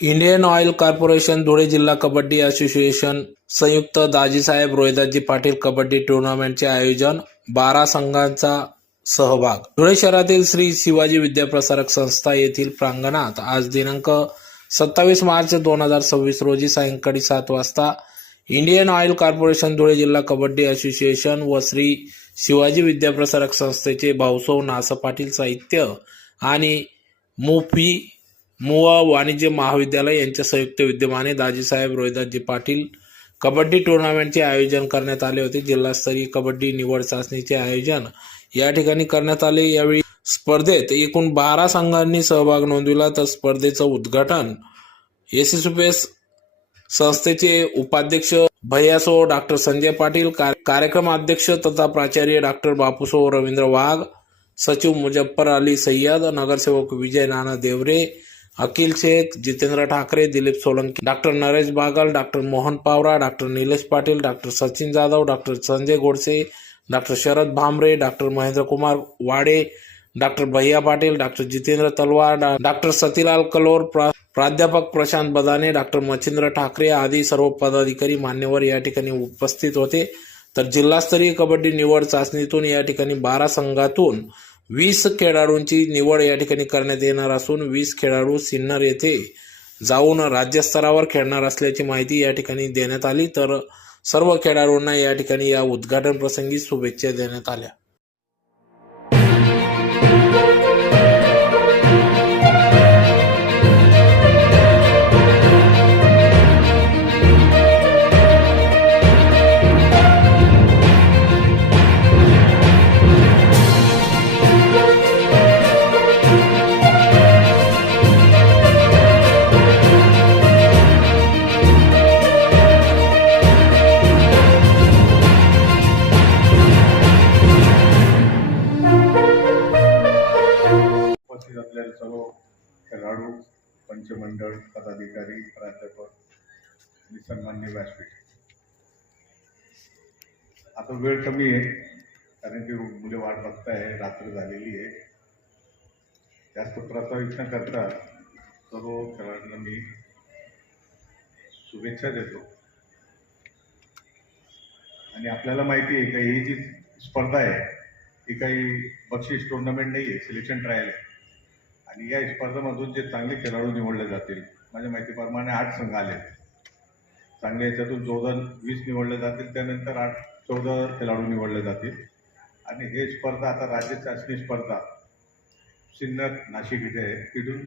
Indian oil corporation Dhule जिल्हा kabaddi association संयुक्त दाजीसाहेब रोहिदासजी पाटील कबड्डी टूर्नामेंटचे आयोजन 12 संघांचा सहभाग धुळे शहरातील श्री शिवाजी विद्याप्रसारक संस्था येथील प्रांगणात आज दिनांक 27 मार्च 2026 रोजी सायंकाळी 7 वाजता इंडियन ऑइल कॉर्पोरेशन धुळे जिल्हा कबड्डी असोसिएशन व श्री शिवाजी विद्याप्रसारक संस्थेचे भाऊसाहेब नासा पाटील साहित्य आणि मुवा वाणिज्य महाविद्यालय यांच्या संयुक्त विद्यमाने दाजीसाहेब रोहिदासजी पाटील कबड्डी टूर्नामेंटचे आयोजन करण्यात आले होते। जिल्हास्तरीय कबड्डी निवड चाचणीचे आयोजन या ठिकाणी करण्यात आले। यावेळी स्पर्धेत एकूण 12 संघांनी सहभाग नोंदविला तर स्पर्धेचं उद्घाटन एसएसपीएस संस्थेचे उपाध्यक्ष भैयासो डॉक्टर संजय पाटील, कार्यक्रम अध्यक्ष तथा प्राचार्य डॉक्टर बापूसो रवींद्र वाघ, सचिव मुजफ्फर अली सय्यद, नगरसेवक Vijay Nana Deore, Akhil Shaikh, Jitendra Thackeray, Dilip Solanki, doctor Naresh Bagal, doctor Mohan Pawara, doctor Nilesh Patil, doctor Sachin Jadhav, doctor Sanjay Godse, doctor Sharad Bhamre, doctor Mahendra Kumar Wade, doctor भैया पाटील, डॉक्टर जितेंद्र तलवार, डॉक्टर सतीलाल कलोर, प्राध्यापक प्रशांत बदाने, डॉक्टर मच्छिंद्र ठाकरे आदी सर्व पदाधिकारी मान्यवर या ठिकाणी उपस्थित होते। तर जिल्हास्तरीय कबड्डी निवड चाचणीतून या ठिकाणी 12 संघातून 20 खेळाडूंची निवड या ठिकाणी करण्यात येणार असून 20 खेळाडू सिन्नर येथे जाऊन राज्यस्तरावर खेळणार असल्याची माहिती या ठिकाणी देण्यात आली। तर सर्व खेळाडूंना या ठिकाणी या उद्घाटन प्रसंगी शुभेच्छा देण्यात आल्या। उपस्थित असलेले सर्व खेळाडू, पंचमंडळ, पदाधिकारी, प्राध्यापक आणि सन्माननीय व्यासपीठ, आता वेळ कमी आहे कारण की मुले वाट बघताय, रात्र झालेली आहे। जास्त प्रस्तावित न करता सर्व खेळाडूंना मी शुभेच्छा देतो। आणि आपल्याला माहिती आहे का ही जी स्पर्धा आहे ही काही बक्षीस टुर्नामेंट नाही आहे, सिलेक्शन ट्रायल आहे। आणि या स्पर्धेमधून जे चांगले खेळाडू निवडले जातील, माझ्या माहितीप्रमाणे 8 संघ आले, चांगल्या याच्यातून 20 निवडले जातील, त्यानंतर 14 खेळाडू निवडले जातील। आणि हे स्पर्धा आता राज्य चाचणी स्पर्धा सिन्नर नाशिक इथे आहे, तिथून